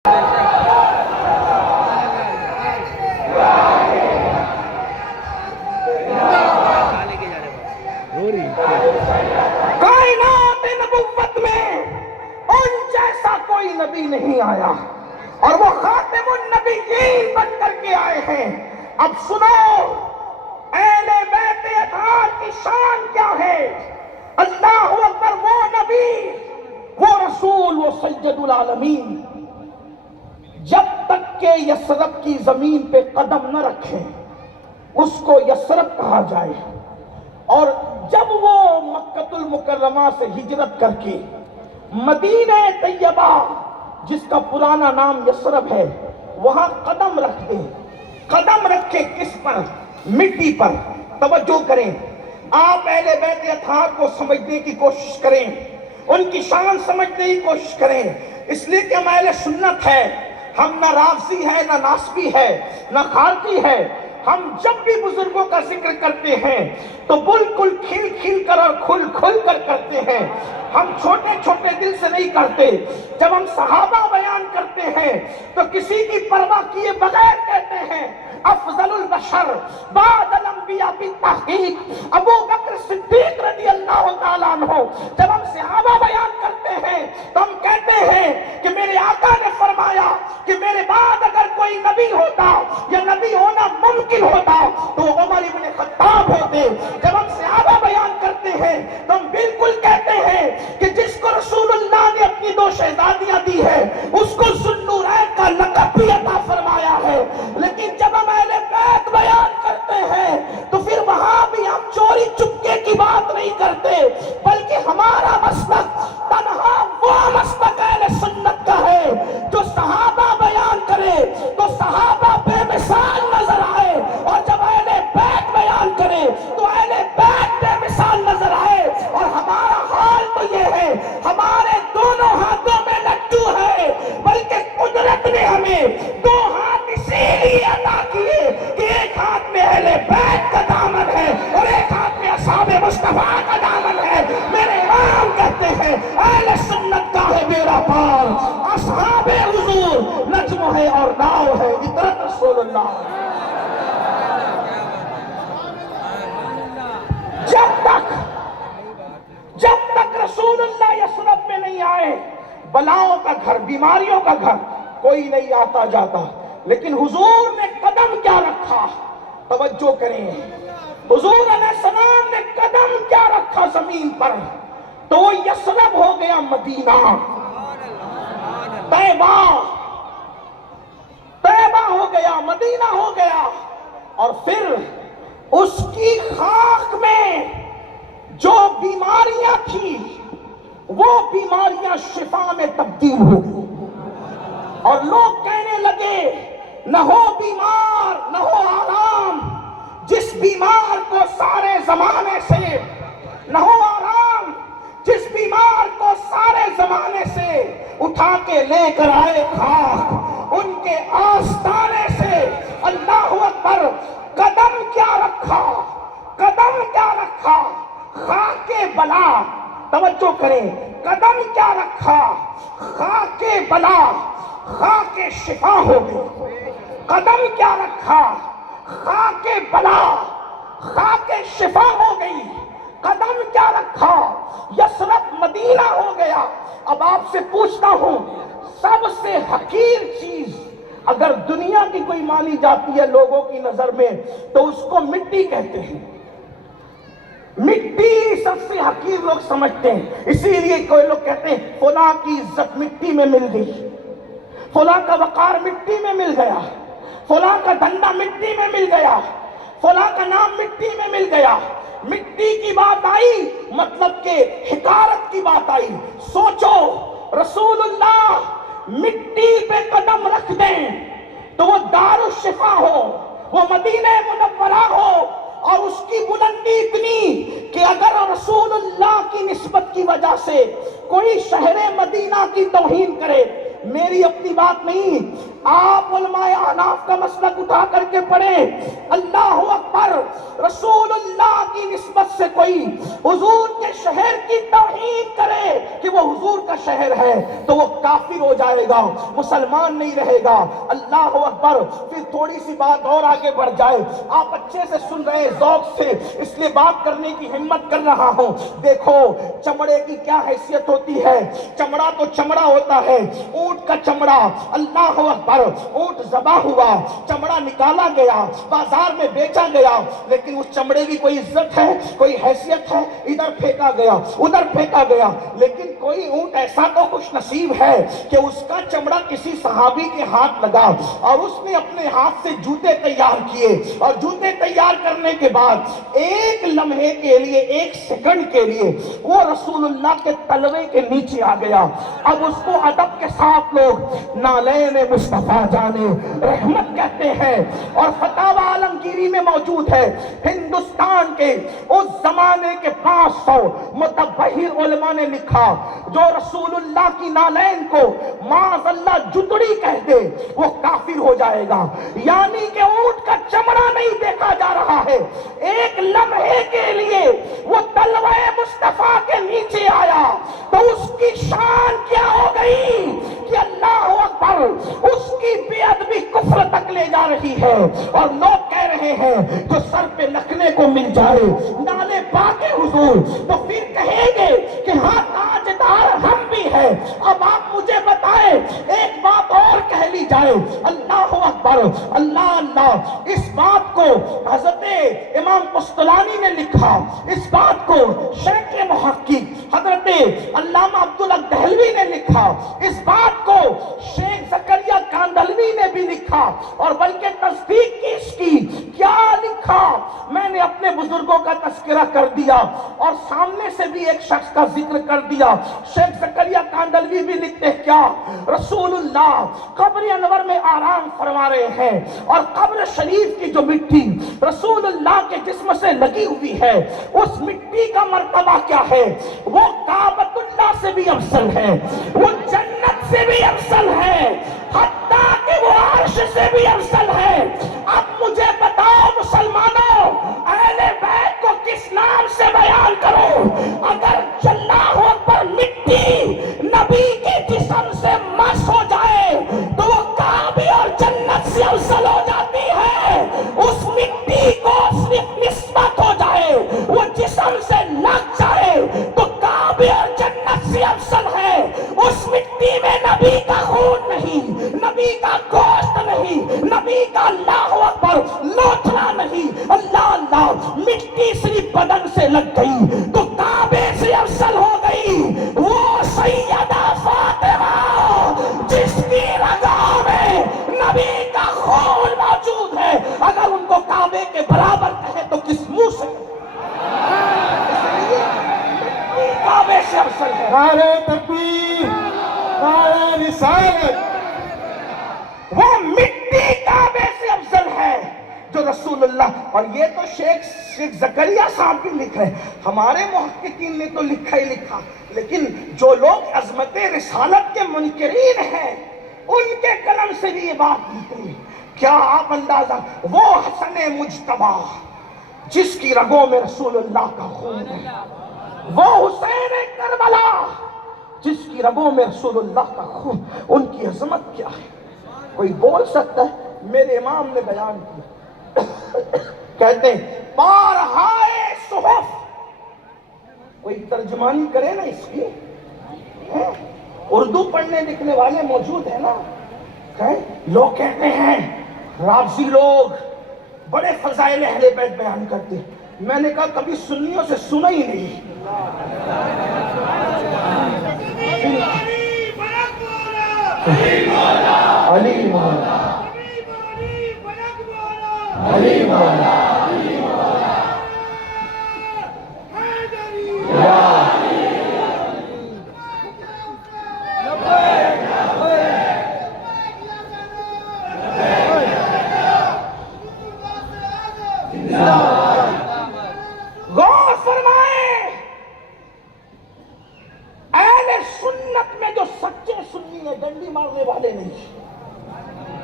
کائنات نبوت میں ان جیسا کوئی نبی نہیں آیا اور وہ خاتم النبیین بن کر کے آئے ہیں۔ اب سنو اہل بیت اطہار کی شان کیا ہے۔ اللہ اکبر، وہ نبی، وہ رسول، وہ سید العالمین جب تک کہ یثرب کی زمین پہ قدم نہ رکھیں اس کو یثرب کہا جائے، اور جب وہ مکہ المکرمہ سے ہجرت کر کے مدینہ طیبہ جس کا پرانا نام یثرب ہے وہاں قدم رکھ دیں، قدم رکھے کس پر؟ مٹی پر۔ توجہ کریں، آپ اہل بیت اطہار کو سمجھنے کی کوشش کریں، ان کی شان سمجھنے کی کوشش کریں، اس لیے کہ ہم اہل سنت ہے، ہم نہ رافضی ہے، نہ ناسبی ہے، نہ خارجی ہے۔ ہم جب بھی بزرگوں کا ذکر کرتے ہیں تو بالکل کھل کھل کر اور کھل کھل کر کرتے ہیں، ہم چھوٹے چھوٹے دل سے نہیں کرتے۔ جب ہم صحابہ بیان کرتے ہیں تو کسی کی پرواہ کیے بغیر کہتے ہیں افضل البشر بعد الانبیاء بالتحقیق ابو بکر صدیق رضی اللہ تعالیٰ عنہ۔ جب ہم صحابہ بیان کرتے ہیں تو ہم کہتے ہیں کہ میرے آقا نے فرمایا کہ میرے بعد اگر کوئی نبی ہوتا یا نبی ہونا ممکن ہوتا تو عمر ابن خطاب ہوتے۔ جب ہم صحابہ بیان کرتے ہیں تو ہم بالکل کہتے ہیں کہ جس کو رسول اللہ نے اپنی دو شہزادیاں دی ہے اس کو ذوالنورین کا لقب بھی عطا فرمایا ہے۔ لیکن جب ہم اہل بیت بیان کرتے ہیں تو پھر وہاں بھی ہم چوری چپکے کی بات نہیں کرتے، بلکہ ہمارا مسلک تنہا وہ مسلک اہل سنت کا ہے جو صحابہ بیان کرے تو صحابہ بے مثال نظر آئے، اور جب اہل بیت بیان کرے تو اہل بیت بے مثال نظر آئے۔ اور ہمارا حال تو یہ ہے، ہمارے دونوں ہاتھوں میں لڈو ہے، بلکہ قدرت نے ہمیں دو ہاتھ اسی لیے عطا کیے کہ ایک ہاتھ میں اہل بیت کا دامن ہے اور ایک ہاتھ میں اصحاب مصطفیٰ کا دامن ہے۔ میرے امام کہتے ہیں اہل سنت کا ہے میرا پار، اصحاب حضور نجم ہے اور ناؤ ہے عطرت رسول اللہ۔ جب تک رسول اللہ یثرب میں نہیں آئے، بلاؤں کا گھر، بیماریوں کا گھر کوئی نہیں آتا جاتا، لیکن حضور نے قدم کیا رکھا؟ توجہ کریں، حضور علیہ السلام نے قدم کیا رکھا زمین پر؟ تو وہ یثرب ہو گیا مدینہ، طیبہ ہو گیا، مدینہ ہو گیا، اور پھر اس کی خاک میں جو بیماریاں تھیں وہ بیماریاں شفا میں تبدیل ہو گئی، اور لوگ کہنے لگے نہ ہو بیمار نہ ہو آرام جس بیمار کو سارے زمانے سے، نہ ہو آرام جس بیمار کو سارے زمانے سے اٹھا کے لے کر آئے خاک، ان کے آستانے سے اللہ اکبر قدم کیا رکھا؟ قدم کیا رکھا؟ خاک بلا، توجہ کریں، قدم کیا رکھا؟ خاک بلا، خاک شفا ہو گئی۔ قدم کیا رکھا؟ خاک بلا، خاک شفا ہو گئی۔ قدم کیا رکھا؟ یثرب مدینہ ہو گیا۔ اب آپ سے پوچھتا ہوں، سب سے حقیر چیز اگر دنیا کی کوئی مانی جاتی ہے لوگوں کی نظر میں تو اس کو مٹی کہتے ہیں۔ مٹی سب سے حقیر لوگ سمجھتے ہیں، اسی لیے کوئی لوگ کہتے ہیں فلاں کی عزت مٹی میں مل گئی، فلاں کا وقار مٹی میں مل گیا، فلاں کا دھندا مٹی میں مل گیا، فلاں کا نام مٹی میں مل گیا۔ مٹی کی بات آئی مطلب کہ حقارت کی بات آئی۔ سوچو رسول اللہ مٹی پہ قدم رکھ دیں تو وہ دار الشفا ہو، وہ مدینہ منورہ ہو، اور اس کی بلندی اتنی کہ اگر رسول اللہ کی نسبت کی وجہ سے کوئی شہر مدینہ کی توہین کرے، میری اپنی بات نہیں، آپ علماء احناف کا مسلک اٹھا کر کے پڑھے، اللہ اکبر، رسول اللہ کی نسبت سے کوئی حضور کے شہر کی توہین کرے کہ وہ حضور کا شہر ہے تو وہ کافر ہو جائے گا، مسلمان نہیں رہے گا۔ اللہ اکبر۔ پھر تھوڑی سی بات اور آگے بڑھ جائے، آپ اچھے سے سن رہے ذوق سے، اس لیے بات کرنے کی ہمت کر رہا ہوں۔ دیکھو چمڑے کی کیا حیثیت ہوتی ہے، چمڑا تو چمڑا ہوتا ہے، اونٹ کا چمڑا، اللہ اکبر، اونٹ ذبح ہوا، چمڑا نکالا گیا، بازار میں بیچا گیا، لیکن اس چمڑے کی کوئی عزت ہے، کوئی حیثیت ہے؟ ادھر پھینکا گیا، ادھر پھینکا گیا۔ لیکن کوئی اونٹ ایسا تو خوش نصیب ہے کہ اس کا چمڑا کسی صحابی کے ہاتھ لگا اور اس نے اپنے ہاتھ سے جوتے تیار کیے، اور جوتے تیار کرنے کے بعد ایک لمحے کے لیے، ایک سیکنڈ کے لیے وہ رسول اللہ کے تلوے کے نیچے آ گیا۔ اب اس کو ادب کے ساتھ لوگ نالین مصطفیٰ جانے رحمت کہتے ہیں، اور فتاوی عالمگیری میں موجود ہے۔ ہندوستان کے اس زمانے کے 500 متبحر علماء نے لکھا، جو رسول اللہ کی نالین کو معاذ اللہ جتڑی کہہ دے وہ کافر ہو جائے گا۔ یعنی کہ اونٹ کا چمڑا نہیں دیکھا جا رہا ہے، ایک لمحے کے لیے وہ تلوے مصطفیٰ کے نیچے آیا تو اس کی شان کیا ہو گئی کہ اللہ اکبر، اس کی بے ادبی کفر تک لے جا رہی ہے، اور لوگ کہہ رہے ہیں جو سر پہ لکھنے کو مل جائے نالے پاک حضور تو پھر کہیں گے کہ ہاں تاجدار ہم بھی ہیں۔ اب آپ مجھے بتائیں، ایک بات اور کہہ لی جائے، اللہ اکبر، اللہ اللہ، اس بات کو حضرت امام قسطلانی نے لکھا، اس بات کو شیخ محقق حضرت علامہ عبدالحق دہلوی نے لکھا، اس بات کو شیخ زکریا کاندھلوی نے بھی لکھا، اور بلکہ تصدیق کی اس کی کیا لکھا، میں نے اپنے بزرگوں کا تذکرہ کر دیا اور سامنے سے بھی ایک شخص کا ذکر کر دیا۔ شیخ زکریا کاندھلوی بھی لکھتے ہیں کیا، رسول اللہ قبر انور میں آرام فرما رہے ہیں، اور قبر شریف کی جو مٹی رسول اللہ کے جسم سے لگی ہوئی ہے، اس مٹی کا مرتبہ کیا ہے؟ وہ کعبۃ اللہ سے بھی افضل ہے، وہ جنت سے بھی افضل ہے، حتیٰ کہ وہ عرش سے بھی افضل ہے۔ اب مجھے بتاؤ مسلمانوں، اہل بیت کو کس نام سے بیان کرو؟ اگر اللہ اکبر مٹی نبی کے جسم سے مس ہو جائے تو وہ کعبے اور جنت سے افضل ہو جاتی ہے۔ اس مٹی کو صرف نسبت ہو جائے، وہ جسم سے لگ جائے تو کعبے اور جنت سے افضل ہے۔ اس مٹی میں نبی کا خون نہیں، نبی کا گوشت نہیں، نبی کا اللہ اکبر لوتھڑا نہیں، اللہ اللہ، مٹی صرف بدن سے لگ گئی تو کعبے سے افضل ہو گئی۔ وہ سیدہ فاطمہ جس کی رگوں میں نبی کا خون موجود ہے، اگر ان کو کعبے کے برابر کہے تو کس منہ سے؟ کعبے سے افضل ہے۔ نعرہ تکبیر، نعرہ رسالت۔ وہ مٹی کعبے سے افضل ہے جو رسول اللہ، اور یہ تو شیخ زکریا صاحب بھی لکھ رہے ہیں، ہمارے محققین نے تو لکھا ہی لکھا، لیکن جو لوگ عظمت رسالت کے منکرین ہیں ان کے قلم سے بھی یہ بات نکلی۔ کیا آپ اندازہ، وہ حسن مجتبیٰ جس کی رگوں میں رسول اللہ کا خون ہے، وہ حسین کربلا جس کی رگوں میں رسول اللہ کا خون، ان کی عظمت کیا ہے؟ کوئی بول سکتا ہے؟ میرے امام نے بیان کیا، کہتے ہیں بارہائے صحف، کوئی ترجمانی کرے نا اس کی، اردو پڑھنے لکھنے والے موجود ہیں نا، لوگ کہتے ہیں رافضی لوگ بڑے فضائل اہل بیت بیان کرتے ہیں، میں نے کہا کبھی سنیوں سے سنا ہی نہیں۔ علی مولا، علی مولا، غور فرمائیں، اہل سنت میں جو سچے سنی ہیں ڈنڈی مارنے والے نہیں،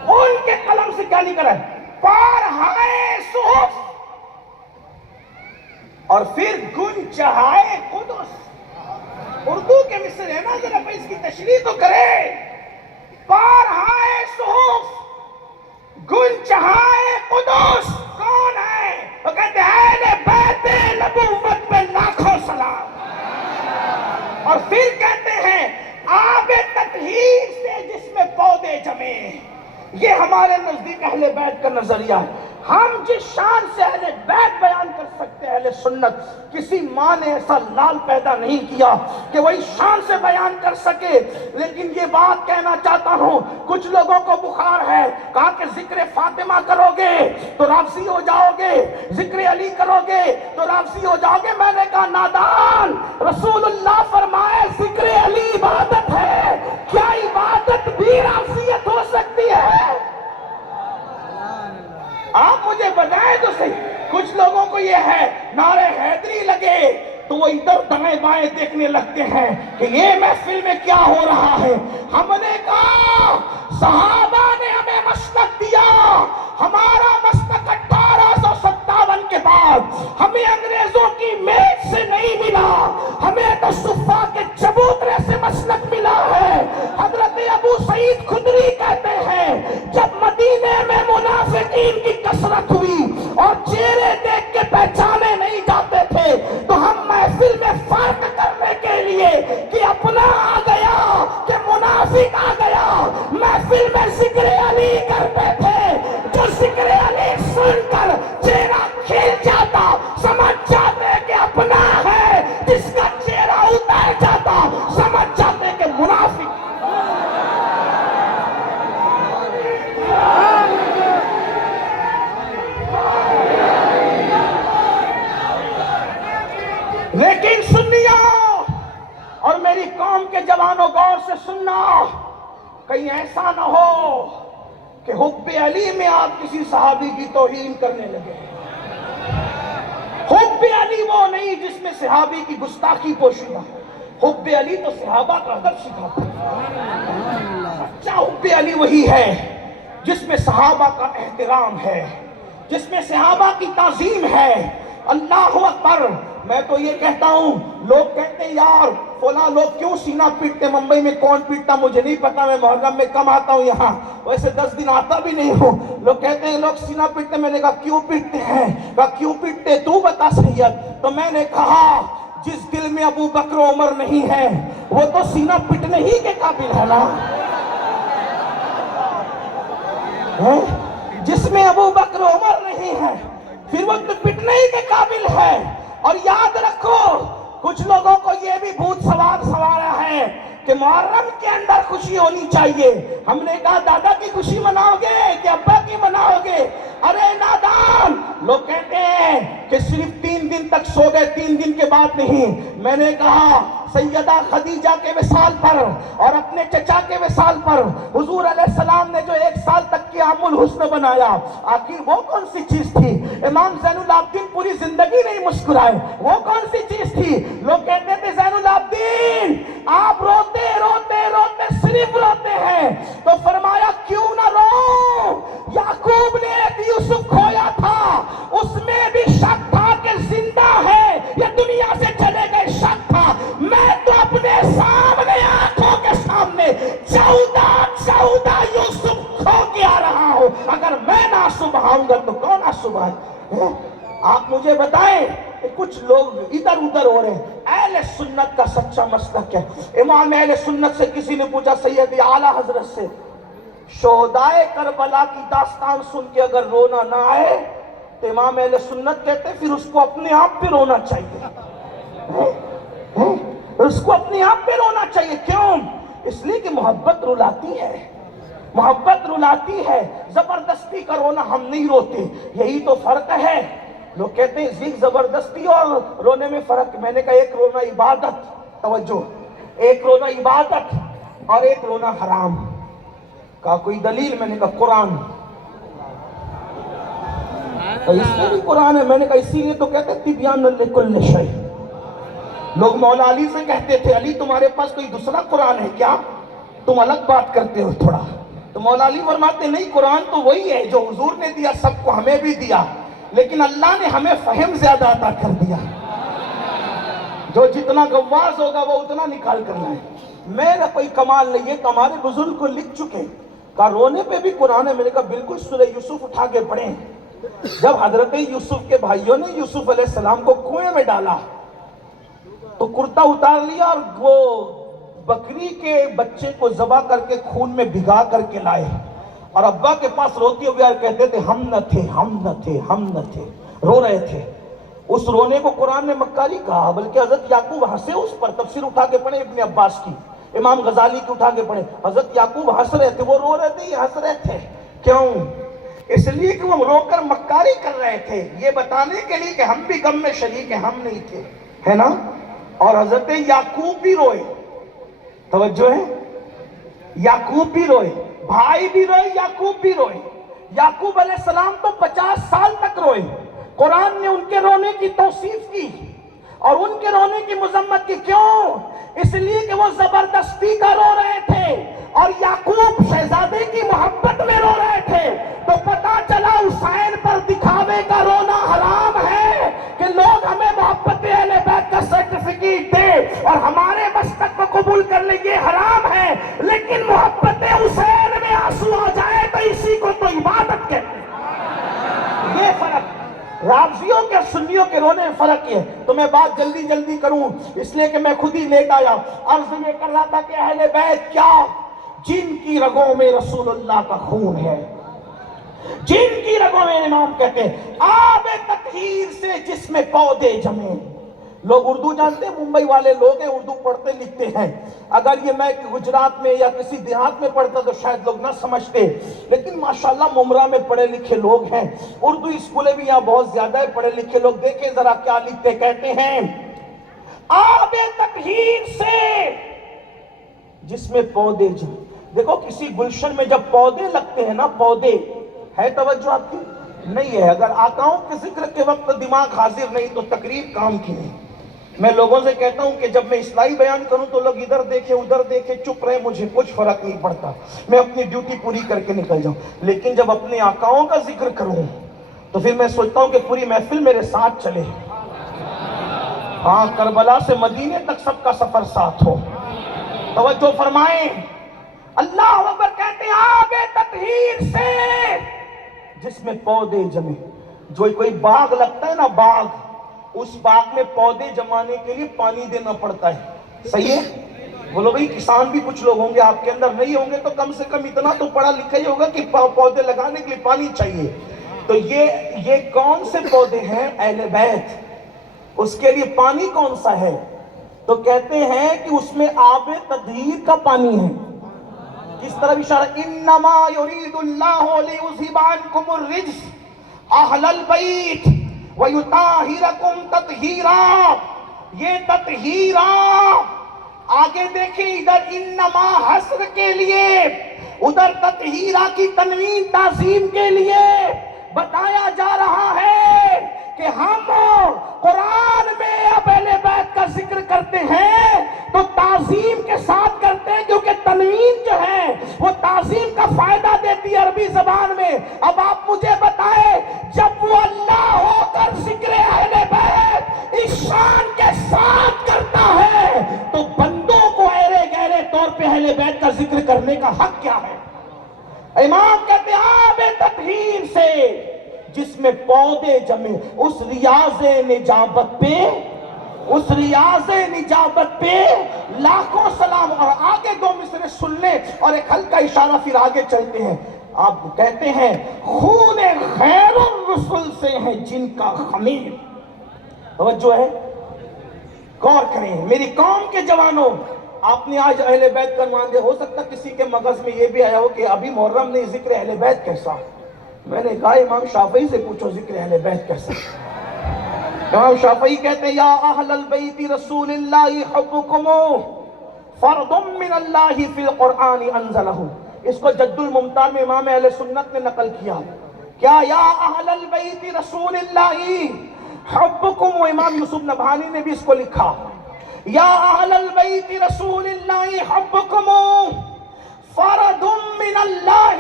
ان کے قلم سے کیا نکلا ہے؟ پارہائے صحف اور پھر گنچہائے قدس. اردو کے مصر ہے نا، ذرا اس کی تشریح تو کرے. پارہائے صحف، گنچہائے قدس کون ہے؟ وہ کہتے ہیں اہل بیت نبوت پہ لاکھوں سلام. اور پھر کہتے ہیں آب تطہیر سے جس میں پودے جمے. یہ ہمارے نزدیک اہل بیت کا نظریہ ہے. ہم جس شان سے اہل بیت بیان کر سکتے ہیں، اہل سنت، کسی ماں نے ایسا لال پیدا نہیں کیا کہ وہی شان سے بیان کر سکے. لیکن یہ بات کہنا چاہتا ہوں، کچھ لوگوں کو بخار ہے، کہا کہ ذکر فاطمہ کرو گے تو رافضی ہو جاؤ گے، ذکر علی کرو گے تو رافضی ہو جاؤ گے. میں نے کہا نادان، رسول اللہ فرمائے ذکر علی عبادت ہے، کیا عبادت بھی رافضیت ہو سکتی ہے؟ آپ مجھے بتائیں تو صحیح. کچھ لوگوں کو یہ ہے نعرہ حیدری لگے تو وہ ادھر دائیں بائیں دیکھنے لگتے ہیں کہ یہ محفل میں کیا ہو رہا ہے. ہم نے کہا صحابہ نے ہمیں مسلک دیا، ہمارا مسلک 1857 کے بعد ہمیں انگریزوں کی میز سے نہیں ملا، ہمیں تو صفا کے چبوترے سے مسلک ملا ہے. حضرت ابو سعید خدری کہتے ہیں جب مدینے میں منافقین کی کثرت ہوئی اور چہرے دیکھ کے پہچانے نہیں جاتے تھے تو ہم محفل میں فرق کرنے کے لیے کہ اپنا آ گیا کہ منافق آ گیا، محفل میں ذکر علی کرتے تھے. جو ذکر علی سن کر چہرہ کھل جاتا سمجھ جاتے کہ اپنا ہے، جس کا چہرہ اتر جاتا سمجھ جاتے کہ منافق. لیکن سنیو اور میری قوم کے جوانوں غور سے سننا، کہیں ایسا نہ ہو کہ حب علی میں آپ کسی صحابی کی توہین کرنے لگے. حب علی وہ نہیں جس میں صحابی کی گستاخی پوشیدہ ہے. حب علی تو صحابہ کا ادب سکھاتا ہے. سچا حب علی وہی ہے جس میں صحابہ کا احترام ہے، جس میں صحابہ کی تعظیم ہے. اللہ اکبر. میں تو یہ کہتا ہوں، لوگ کہتے ہیں یار فلاں لوگ کیوں سینہ پیٹتے، ممبئی میں کون پیٹتا مجھے نہیں پتا، میں محرم میں کم آتا ہوں یہاں، ویسے 10 دن آتا بھی نہیں ہوں. لوگ کہتے ہیں لوگ سینہ پیٹتے. میں نے کہا کیوں پیٹتے ہیں؟ کہا کیوں پیٹتے تو بتا سید. تو میں نے کہا جس دل میں ابو بکر و عمر نہیں ہے وہ تو سینہ پٹنے ہی کے قابل ہے نا. جس میں ابو بکر و عمر نہیں ہے پھر وہ تو پٹنے ہی کے قابل ہے. اور یاد رکھو کچھ لوگوں کو یہ بھی بھوت سوارا ہے کہ محرم کے اندر خوشی ہونی چاہیے. ہم نے کہا دادا کی خوشی مناؤ گے کہ ابا کی مناؤ گے؟ ارے نادان. لوگ کہتے ہیں کہ صرف 3 دن تک سو گئے، 3 دن کے بعد نہیں. میں نے کہا سیدہ خدیجہ کے وصال پر اور اپنے چچا کے وصال پر حضور علیہ السلام نے جو 1 سال تک قیام الحسن بنایا، آخر وہ کون سی چیز تھی؟ امام زین العابدین پوری زندگی نہیں مسکرائے، وہ کون سی چیز تھی؟ لوگ کہتے تھے زین العابدین آپ روتے روتے روتے صرف روتے ہیں. تو فرمایا کیوں نہ رو؟ یعقوب نے ایک یوسف کھویا تھا، اس میں بھی شک تھا کہ زندہ ہے یا دنیا سے چلے گئے، شک تھا. میں تو اپنے سامنے آنکھوں کے سامنے 14 یوسف کھو کے آ رہا ہوں. اگر میں نہ سبھاؤں گا تو کون سبھائے؟ آپ مجھے بتائیں کہ کچھ لوگ ادھر ادھر ہو رہے ہیں. اہل سنت کا سچا مسلک ہے. امام اہل سنت سے کسی نے پوچھا سید اعلیٰ حضرت سے شہدائے کربلا کی داستان سن کے اگر رونا نہ آئے تو امام اہل سنت کہتے ہیں پھر اس کو اپنے آپ پہ رونا چاہیے. اس کو اپنے آپ پہ رونا چاہیے. کیوں؟ اس لیے کہ محبت رلاتی ہے، محبت رلاتی ہے. زبردستی کا رونا ہم نہیں روتے. یہی تو فرق ہے. لوگ کہتے ہیں زیگ زبردستی اور رونے میں فرق. میں نے کہا ایک رونا عبادت، توجہ، ایک رونا عبادت اور ایک رونا حرام. کہا کوئی دلیل؟ میں نے کہا قرآن. تو اس میں بھی قرآن ہے. میں نے کہا اسی لیے تو کہتے تبیان لکل شیء. لوگ مولا علی سے کہتے تھے علی تمہارے پاس کوئی دوسرا قرآن ہے کیا؟ تم الگ بات کرتے ہو تھوڑا. تو تو مولا علی فرماتے نہیں، قرآن تو وہی ہے جو حضور نے دیا، سب کو ہمیں بھی دیا، لیکن اللہ نے ہمیں فہم زیادہ عطا کر دیا، جو جتنا گواز ہوگا وہ اتنا نکال کر لائے۔ میرا کوئی کمال نہیں ہے، تو ہمارے بزرگ کو لکھ چکے، کہا رونے پہ بھی قرآن ہے۔ میں نے کہا بالکل، سورہ یوسف اٹھا کے پڑھیں۔ جب حضرت یوسف کے بھائیوں نے یوسف علیہ السلام کو کنویں میں ڈالا تو کرتا اتار لیا اور وہ بکری کے بچے کو ذبح کر کے خون میں بھگا کر کے لائے، اور ابا کے پاس روتے ہوئے اور کہتے تھے ہم نہ تھے، ہم نہ تھے، ہم نہ تھے، رو رہے تھے۔ اس رونے کو قرآن نے مکاری کہا، بلکہ حضرت یعقوب ہنسے اس پر۔ تفسیر اٹھا کے پڑھے ابن عباس کی، امام غزالی کی اٹھا کے پڑھے، حضرت یعقوب ہنس رہے تھے، وہ رو رہے تھے، یہ ہنس رہے تھے۔ کیوں؟ اس لیے کہ وہ رو کر مکاری کر رہے تھے، یہ بتانے کے لیے کہ ہم بھی غم میں شریک ہیں، ہم نہیں تھے، ہے نا؟ اور حضرت یعقوب بھی روئے، توجہ ہے، یعقوب بھی روئے، بھائی بھی روئے، یعقوب بھی روئے۔ یعقوب علیہ السلام تو 50 سال تک روئے۔ قرآن نے ان کے رونے کی توصیف کی اور ان کے رونے کی مذمت کی۔ کیوں؟ اس لیے کہ وہ زبردستی کا رو رہے تھے اور یعقوب شہزادے کی محبت میں رو رہے تھے۔ تو پتا چلا حسین پر دکھاوے کا رونا حرام ہے کہ لوگ ہمیں محبت اہل بیت کا سرٹیفکیٹ دے اور ہمارے مسلک کو قبول کر لیں، یہ حرام ہے، لیکن محبت حسین میں آنسو آ جائے تو اسی کو تو عبادت کہتے ہیں۔ یہ فرق رافضیوں کے سنیوں کے رونے میں فرق یہ ہے۔ تو میں بات جلدی کروں اس لیے کہ میں خود ہی لیٹ آیا۔ عرض یہ کر رہا تھا کہ اہل بیت کیا؟ جن کی رگوں میں رسول اللہ کا خون ہے، جن کی رگوں میں، امام کہتے ہیں آب تطہیر سے جس میں پودے جمے۔ لوگ اردو جانتے ہیں، ممبئی والے لوگ ہیں، اردو پڑھتے لکھتے ہیں۔ اگر یہ میں گجرات میں یا کسی دیہات میں پڑھتا تو شاید لوگ نہ سمجھتے، لیکن ماشاءاللہ ممرہ میں پڑھے لکھے لوگ ہیں، اردو اسکولیں بھی یہاں بہت زیادہ ہے، پڑھے لکھے لوگ۔ دیکھیں ذرا کیا لکھتے، کہتے ہیں آب تطہیر سے جس میں پودے جمے۔ دیکھو کسی گلشن میں جب پودے لگتے ہیں نا، پودے ہے، توجہ آپ کی نہیں ہے۔ اگر آقاؤں کے ذکر کے وقت دماغ حاضر نہیں تو تقریر کام کی نہیں۔ میں لوگوں سے کہتا ہوں کہ جب میں اصلاحی بیان کروں تو لوگ ادھر دیکھیں ادھر دیکھیں، چپ رہے، مجھے کچھ فرق نہیں پڑتا، میں اپنی ڈیوٹی پوری کر کے نکل جاؤں۔ لیکن جب اپنے آقاؤں کا ذکر کروں تو پھر میں سوچتا ہوں کہ پوری محفل میرے ساتھ چلے، ہاں، کربلا سے مدینے تک سب کا سفر ساتھ ہو۔ توجہ فرمائیں، اللہ اکبر، کہتے ہیں آب تطہیر سے جس میں پودے جمے۔ جو کوئی باغ لگتا ہے نا، باغ، اس باغ میں پودے جمانے کے لیے پانی دینا پڑتا ہے، صحیح ہے؟ بولو بھئی، کسان بھی کچھ لوگ ہوں گے آپ کے اندر، نہیں ہوں گے تو کم سے کم اتنا تو پڑھا لکھا ہی ہوگا کہ پودے لگانے کے لیے پانی چاہیے۔ تو یہ کون سے پودے ہیں؟ اہل بیت۔ اس کے لیے پانی کون سا ہے؟ تو کہتے ہیں کہ اس میں آب تطہیر کا پانی ہے۔ کس طرح اشارہ، انما یرید اللہ لیذھب عنکم الرجس اہل البیت ویطہرکم تطہیرا۔ یہ تطہیرا، آگے دیکھیں، ادھر انما حسر کے لیے، ادھر تطہیرا کی تنوین تعظیم کے لیے بتایا جا رہا ہے کہ ہم قرآن میں اب اہل بیت کا ذکر کرتے ہیں تو تعظیم کے ساتھ کرتے ہیں، کیونکہ تنوین جو ہے وہ تعظیم کا فائدہ دیتی ہے عربی زبان میں۔ اب آپ مجھے بتائیں، جب وہ اللہ ہو کر ذکر اہل بیت اس شان کے ساتھ کرتا ہے تو بندوں کو ایرے گہرے طور پہ اہل بیت کا ذکر کرنے کا حق کیا ہے؟ امام کہتے ہیں آب تطہیر سے جس میں پودے جمے، اس ریاض نجابت پہ، اس ریاض نجابت پہ لاکھوں سلام۔ اور آگے دو مصرے سن لیں اور ایک ہلکا اشارہ، پھر آگے چلتے ہیں۔ آپ کہتے ہیں خون خیر الرسل سے ہے جن کا خمیر۔ توجہ ہے، غور کریں میری قوم کے جوانوں، آپ نے آج اہل بیت کا مان دیا، ہو سکتا کسی کے مغز میں یہ بھی آیا ہو کہ ابھی محرم نہیں، ذکر اہل بیت کیسا؟ میں نے کہا امام شافعی سے پوچھو ذکر اہل بیت کیسا؟ امام شافعی کہتے ہیں یا اہل البیت رسول اللہ حبکم فرض من اللہ فی القرآن انزلہ۔ اس کو جد الممتاع میں امام اہل سنت نے نقل کیا، کیا یا اہل البیت رسول اللہ حبکم، امام یوسف نبہانی نے بھی اس کو لکھا، یا اہل البیت رسول اللہ حبکم فرض من اللہ